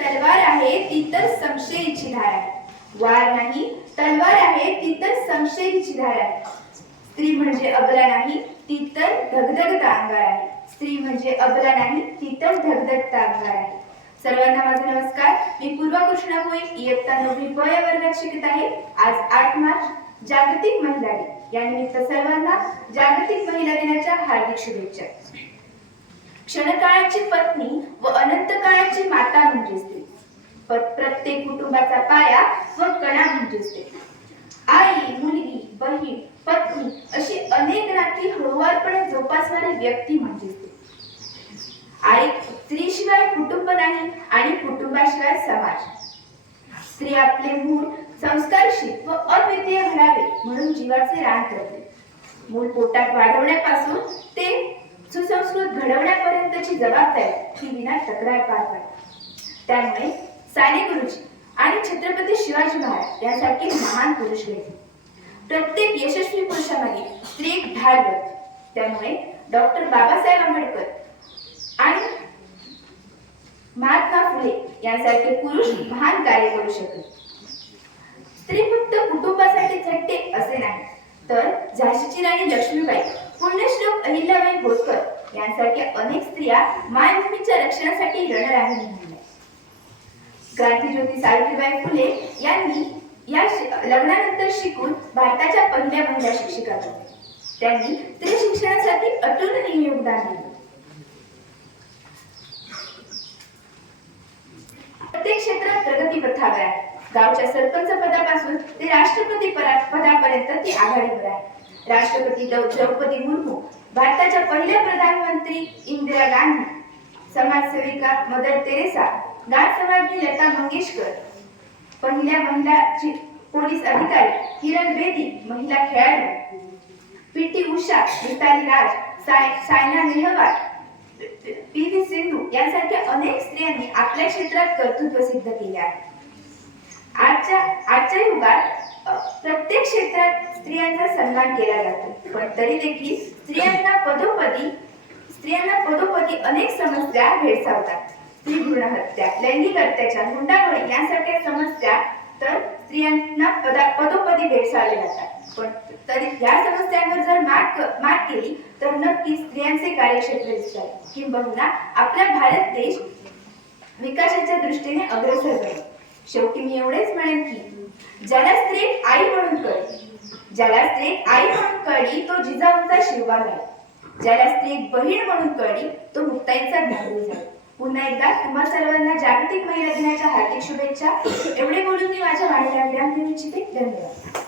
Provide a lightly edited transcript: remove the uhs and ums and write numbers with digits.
तलवार आहे ती तर संशयाची धार आहे. वार नाही तलवार आहे ती तर संशयाची धार आहे. स्त्री म्हणजे अबला नाही ती तर धगधगता अंगार आहे. स्त्री म्हणजे अबला नाही ती तर धगधगता अंगार आहे. सर्वांना माझा नमस्कार. मी पूर्वा कृष्णा भोई इयत्ता 9वी ब या वर्गात शिकत आहे. आज 8 मार्च जागतिक महिला दिन. या निमित्त सर्वांना जागतिक महिला दिनाच्या हार्दिक शुभेच्छा. क्षणकाळाची पत्नी व अनंत काळाची माता म्हणजे स्त्री. प्रत्येक कुटुंबाचा पाया व कणा म्हणजे स्त्री. आई, मुलगी, बहीण, पत्नी अशी अनेक नाती हळूवारपणे जोपासणारी व्यक्ती म्हणजे स्त्री. आई स्त्रीशिवाय कुटुंब नाही आणि कुटुंबाशिवाय समाज. स्त्री आपले मूळ संस्कारशील व अद्वितीय घडावे म्हणून जीवाचे रान करते. मूळ पोटात वाढवण्यापासून ते सुसंस्कृत घडवण्यापर्यंतची जबाबदारी ही विना तक्रार पार पाडते. त्यामुळे साने गुरुजी आणि छत्रपती शिवाजी महाराज यांसारखे महान पुरुष घडले. प्रत्येक यशस्वी पुरुषामागे स्त्री एक ढाल बनते. त्यामुळे डॉक्टर बाबासाहेब आंबेडकर आणि महात्मा फुले यांसारखे पुरुष महान कार्य करू शकले. स्त्री फक्त कुटुंबासाठी झटते असे नाही, तर झाशीची राणी लक्ष्मीबाई, पुण्यश्लोक अहिल्याबाई होळकर यांसारख्या अनेक स्त्रिया मायभूमीच्या रक्षणासाठी रणरागिणी झाल्या. क्रांतिज्योती सावित्रीबाई फुले यांनी या लग्नानंतर शिकून भारताच्या पहिल्या महिला शिक्षिका बनल्या. त्यांनी स्त्री शिक्षणासाठी अतुलनीय योगदान दिले. प्रत्येक क्षेत्रात प्रगती पथावर आहे. गावच्या सरपंच पदापासून ते राष्ट्रपती पदापर्यंत ती आघाडीवर आहे. राष्ट्रपती द्रौपदी मुर्मू, भारताच्या पहिल्या प्रधानमंत्री इंदिरा गांधी, समाजसेविका मदर तेरेसा, गानसम्राज्ञी लता मंगेशकर, पहिल्या महिला पोलीस अधिकारी किरण बेदी, महिला खेळाडू पी.टी. उषा, मिताली राज, सायना नेहवाल, पी.व्ही. सिंधू यांसारख्या अनेक स्त्रियांनी आपल्या क्षेत्रात कर्तृत्व सिद्ध केले आहे. आजच्या युगात प्रत्येक क्षेत्रात स्त्रियांचा सन्मान केला जातो, पण तरी देखील स्त्रियांना पदोपदी अनेक समस्या भेडसावतात. स्त्री भ्रूण हत्या, लैंगिक अत्याचार, हुंडाबळी यांसारख्या समस्या तर स्त्रियांना पदोपदी भेडसावले जातात. पण तरी या समस्यांवर जर मात केली तर नक्की स्त्रियांचे कार्यक्षेत्र विस्तारेल, किंबहुना आपला भारत देश विकासाच्या दृष्टीने अग्रेसर बनेल. शेवटी मी एवढेच म्हणेन की ज्याला स्त्री आई म्हणून कळली तो जिजाऊंचा शिवबा झाला. ज्याला स्त्री बहीण म्हणून कळली तो मुक्ताईंचा ज्ञानदेव झाला. पुन्हा एकदा तुम्हा सर्वांना जागतिक महिला दिनाच्या हार्दिक शुभेच्छा. एवढे बोलून मी माझ्या वाणीला विराम देऊ इच्छिते. धन्यवाद.